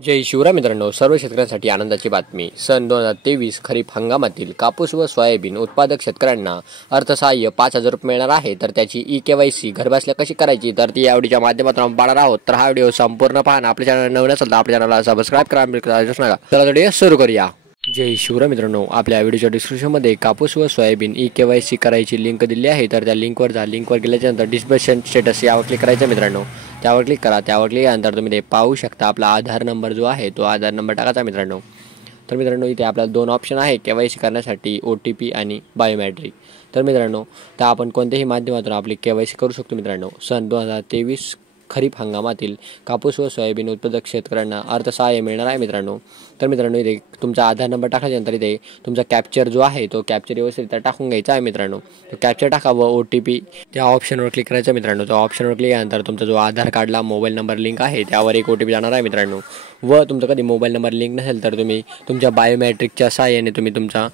जय शिवराय मित्रांनो, सर्व शेतकऱ्यांसाठी आनंदाची बातमी. सन 2023 खरीप हंगामातील कापूस व सोयाबीन उत्पादक शेतकऱ्यांना अर्थसहाय्य 5,000 रुपये मिळणार आहे. तर त्याची ई-KYC घरबसल्या कशी करायची तर ती या व्हिडिओच्या माध्यमातून आपण पाहणार आहोत. तर हा व्हिडिओ संपूर्ण पहा. आपल्या चॅनल नवीन असेल तर आपल्या चॅनलला सबस्क्राईब करा नका. चला व्हिडिओ सुरू करूया. जय शिवराय मित्रांनो, आपल्या व्हिडिओच्या डिस्क्रिप्शनमध्ये कापूस व सोयाबीन ई-KYC करायची लिंक दिली आहे. तर त्या लिंकवर जा. लिंकवर गेल्याच्यानंतर डिस्पॅचन स्टेटस यावर क्लिक करायचं मित्रांनो. त्यावर क्लिक करा. त्यावर क्लिक केल्यानंतर तुम्ही ते पाहू शकता. आपला आधार नंबर जो आहे तो आधार नंबर टाकायचा मित्रांनो. तर मित्रांनो, इथे आपल्याला दोन ऑप्शन आहे KYC करण्यासाठी, OTP आणि बायोमॅट्रिक. तर मित्रांनो, त्या आपण कोणत्याही माध्यमातून आपली KYC करू शकतो मित्रांनो. सन 2023 खरीप हंगामातील कापूस व सोयाबीन उत्पादक शेतकऱ्यांना अर्थसहाय्य मिळणार आहे मित्रांनो. तर मित्रांनो, इथे तुमचा आधार नंबर टाकल्यानंतर इथे तुमचा कॅप्चर जो आहे तो कॅप्चर व्यवस्थित टाकून घ्यायचा आहे मित्रांनो. तो कॅप्चर टाका व OTP त्या ऑप्शनवर क्लिक करायचा मित्रांनो. त्या ऑप्शनवर क्लिक केल्यानंतर तुमचा जो आधार कार्डला मोबाईल नंबर लिंक आहे त्यावर एक OTP जाणार आहे मित्रांनो. व तुमचा कधी मोबाईल नंबर लिंक नसेल तर तुम्ही तुमच्या बायोमॅट्रिकच्या सहाय्याने तुम्ही तुमचा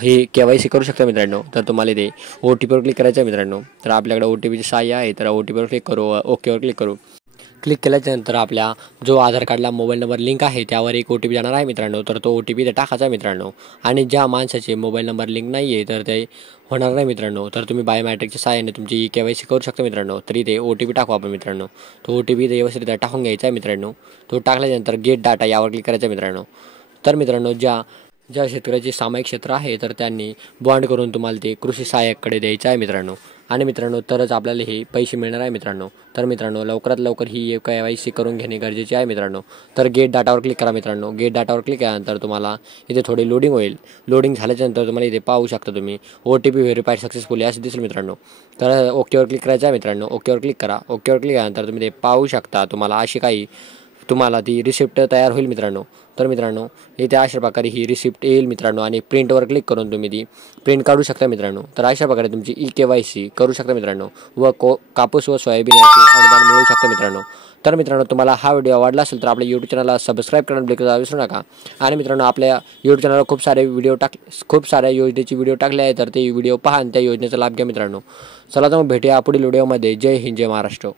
हे KYC करू शकता मित्रांनो. तर तुम्हाला इथे OTPवर क्लिक करायचं आहे मित्रांनो. तर आपल्याकडे OTPची सहाय्य आहे. तर OTPवर क्लिक करू, ओकेवर क्लिक करू. क्लिक केल्याच्यानंतर आपल्या जो आधार कार्डला मोबाईल नंबर लिंक आहे त्यावर एक OTP जाणार आहे मित्रांनो. तर तो OTP टाकायचा मित्रांनो. आणि ज्या माणसाचे मोबाईल नंबर लिंक नाही आहे तर ते होणार नाही मित्रांनो. तर तुम्ही बायोमॅट्रिकच्या सहाय्याने तुमची KYC करू शकता मित्रांनो. तरी ते OTP टाकू आपण मित्रांनो. तो OTP ते व्यवस्थित टाकून घ्यायचा आहे मित्रांनो. तो टाकल्यानंतर गेट डाटा यावर क्लिक करायचा मित्रांनो. तर मित्रांनो, ज्या शेतकऱ्याचे सामायिक क्षेत्र आहे तर त्यांनी बॉन्ड करून तुम्हाला ते कृषी सहाय्यककडे द्यायचं आहे मित्रांनो. आणि मित्रांनो, तरच आपल्याला हे पैसे मिळणार आहे मित्रांनो. तर मित्रांनो, लवकरात लवकर ही KYC करून घेणे गरजेचे आहे मित्रांनो. तर गेट डाटावर क्लिक करा मित्रांनो. गेट डाटावर क्लिक केल्यानंतर तुम्हाला इथे थोडी लोडिंग होईल. लोडिंग झाल्याच्यानंतर तुम्हाला इथे पाहू शकता तुम्ही OTP व्हेरीफाईड सक्सेसफुली असं दिसेल मित्रांनो. तर ओकेवर क्लिक करायचं आहे मित्रांनो. ओकेवर क्लिक करा. ओकेवर क्लिक केल्यानंतर तुम्ही ते पाहू शकता. तुम्हाला ती रिसिप्ट तयार होईल मित्रांनो. तर मित्रांनो, इथे अशा प्रकारे ही रिसिप्ट येईल मित्रांनो. आणि प्रिंटवर क्लिक करून तुम्ही ती प्रिंट काढू शकता मित्रांनो. तर अशा प्रकारे तुमची ई-KYC करू शकता मित्रांनो. व कापूस व सोयाबीन याचे अनुदान मिळू शकतं मित्रांनो. तर मित्रांनो, तुम्हाला हा व्हिडिओ आवडला असेल तर आपल्या YouTube चॅनलला सबस्क्राईब करायला विसरू नका. आणि मित्रांनो, आपल्या YouTube चॅनलवर खूप साऱ्या योजनेची व्हिडिओ टाकले आहे. तर ते व्हिडिओ पहा आणि त्या योजनेचा लाभ घ्या मित्रांनो. चला तर मग भेटूया पुढील व्हिडिओमध्ये. जय हिंद, जय महाराष्ट्र.